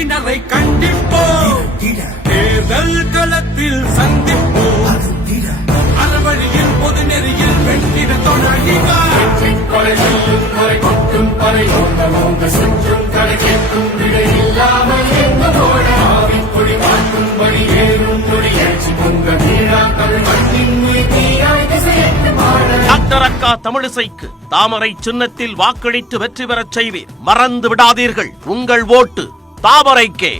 கட்சியினரை கண்டிப்போம், தேர்தல் களத்தில் சந்திப்போம், அறவழியில் பொது நெறியில் வெற்றிட தொடங்கினார். டாக்டர் அக்கா தமிழிசைக்கு தாமரை சின்னத்தில் வாக்களித்து வெற்றி பெறச் செய்வீர். மறந்து விடாதீர்கள், உங்கள் ஓட்டு தாமரைக்கே.